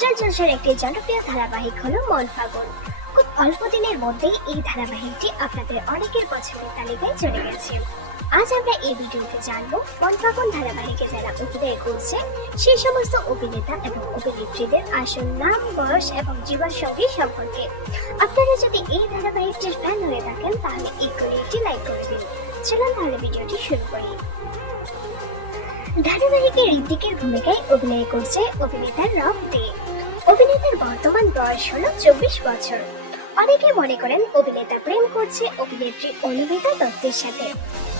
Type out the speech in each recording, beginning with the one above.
Star জলসার একটি জনপ্রিয় ধারাবাহিক হলো মন ফাগুন খুব অল্প দিনের মধ্যেই এই ধারাবাহিকটি আপনাদের অনেকের পছন্দের তালিকায় চলে গেছে। আজ আমরা এই ভিডিওতে জানব মন ফাগুন ধারাবাহিকে যারা অভিনয় করছে, সেই সমস্ত অভিনেতা এবং অভিনেত্রীদের আসল নাম, বয়স এবং জীবন সঙ্গী সম্পর্কে। আপনারা যদি এই ধারাবাহিকটির ফ্যান হয়ে থাকেন, তাহলে করে একটি লাইক করে দিন। চলুন তাহলে ভিডিওটি শুরু করি। ধারাবাহিকে ঋতিকের ভূমিকায় অভিনয় করছে অভিনেতা রব দে অভিনেতার বর্তমান বয়স হলো চব্বিশ বছর। অনেকে মনে করেন অভিনেতা প্রেম করছে অভিনেত্রী অনুবেতা দত্তের সাথে।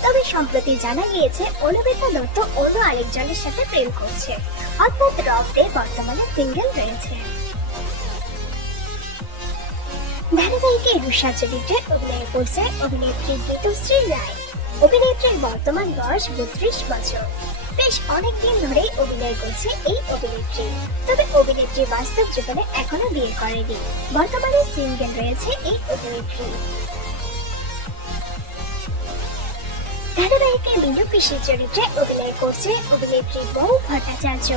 তবে সম্প্রতি জানা গিয়েছে অনুবেতা দত্ত অন্য আরেকজনের সাথে প্রেম করছে। অর্থাৎ রব দে বর্তমানে সিঙ্গেল রয়েছে। ধারাবাহিকে রুষা চরিত্রে অভিনয় করছে অভিনেত্রী গীতশ্রী রায়। অভিনেত্রীর বর্তমান বয়স বত্রিশ বছর। বেশ অনেকদিন ধরেই অভিনয় করছে এই অভিনেত্রী। তবে অভিনেত্রী বাস্তব জীবনে এখনও বিয়ে করেনি। বর্তমানে সিঙ্গেল রয়েছে এই অভিনেত্রী। ধারাবাহিকে বিন্দু পিসির চরিত্রে অভিনয় করছে অভিনেত্রী বউ ভট্টাচার্য।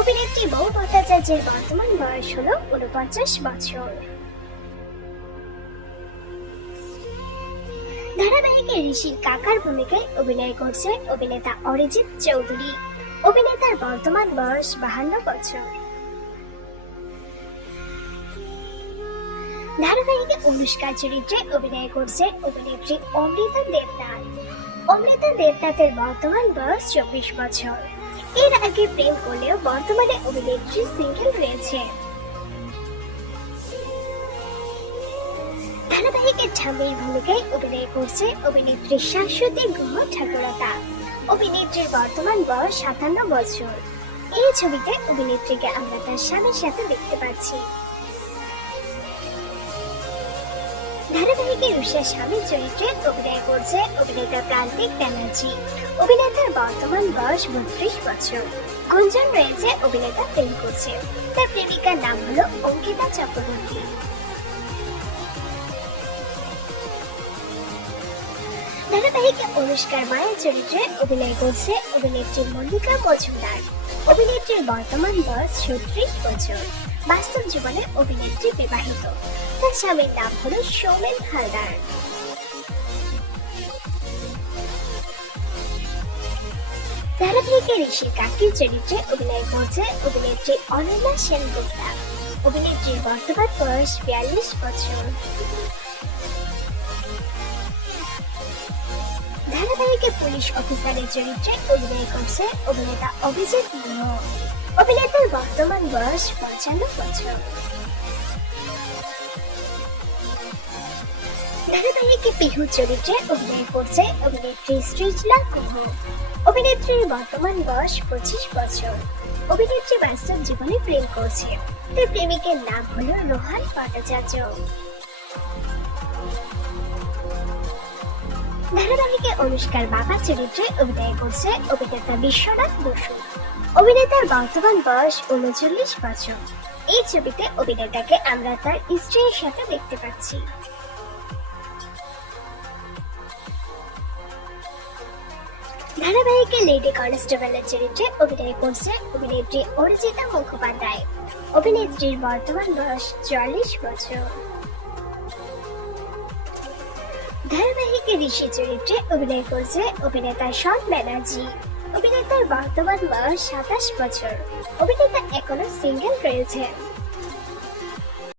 অভিনেত্রী বউ ভট্টাচার্যের বর্তমান বয়স হল উনপঞ্চাশ বছর। ধারাবাহিকে ঋষির কাকার ভূমিকায় অভিনয় করছে অভিনেতা অরিজিৎ চৌধুরী। অভিনেতার বর্তমান বয়স বাহান্ন বছর। ধারাবাহিকে অনুষ্কার চরিত্রে অভিনয় করছে অভিনেত্রী অমৃতা দেবনাথ। অমৃতা দেবনাথের বর্তমান বয়স চব্বিশ বছর। এর আগে প্রেম করলেও বর্তমানে অভিনেত্রী সিঙ্গেল রয়েছে। ধারাবাহিকের ঠাম্মির ভূমিকায় অভিনয় করছে অভিনেত্রী শাশ্বতী গুহ ঠাকুরতা। অভিনেত্রীর বর্তমান বয়স সাতান্ন বছর। এই ছবিতে অভিনেত্রীকে আমরা তার স্বামীর সাথে দেখতে পাচ্ছি। ধারাবাহিকে রুষিয়া স্বামীর চরিত্রে অভিনয় করছে অভিনেতা প্রান্তিক ব্যানার্জি। অভিনেতার বর্তমান বয়স বত্রিশ বছর। গুঞ্জন রয়েছে অভিনেতা প্রেম করছে। তার প্রেমিকার নাম হলো অঙ্কিতা চক্রবর্তী। ধারাবাহিকে অনুষ্কার মায়ের চরিত্রে অভিনয় করছে অভিনেত্রী মল্লিকা মজুমদার। অভিনেত্রীর বর্তমান বয়স ছত্রিশ বছর। বাস্তব জীবনে অভিনেত্রী বিবাহিত। তার স্বামীর নাম হলো সৌমেন হালদার। ধারাবাহিকে ঋষি কাকির চরিত্রে অভিনয় করছে অভিনেত্রী অনন্যা সেনগুপ্তা। অভিনেত্রীর বর্তমান বয়স বিয়াল্লিশ বছর। ধারাবাহিকে পুলিশ অফিসারের চরিত্রে অভিনয় করছে অভিনেতা অভিজিৎ মুর্মু। অভিনেতার বর্তমান বয়স পঞ্চান্ন বছর। ধারাবাহিকে পিহু চরিত্রে অভিনয় করছে অভিনেত্রী সৃজলা গুহ অভিনেত্রীর বর্তমান বয়স পঁচিশ বছর। অভিনেত্রী বাস্তব জীবনে প্রেম করছে। তার প্রেমিকের নাম হলো রোহান ভট্টাচার্য। ধারাবাহিকে অনুষ্কার বাবা চরিত্রে অভিনয় করছে অভিনেতা বিশ্বনাথ বসু। অভিনেতার বর্তমান বয়স উনচল্লিশ বছর। এই ছবিতে অভিনেতাকে আমরা তার স্ত্রীর সাথে দেখতে পাচ্ছি। ধারাবাহিকে লেডি কনস্টেবলের চরিত্রে অভিনয় করছে অভিনেত্রী অরিজিতা মুখোপাধ্যায়। অভিনেত্রীর বর্তমান বয়স চুয়াল্লিশ বছর। ধারাবাহিকে ঋষি চরিত্রে অভিনয় করছে অভিনেতা শন ব্যানার্জি। অভিনেতার বর্তমান বয়স সাতাশ বছর। অভিনেতা এখনও সিঙ্গেল রয়েছে।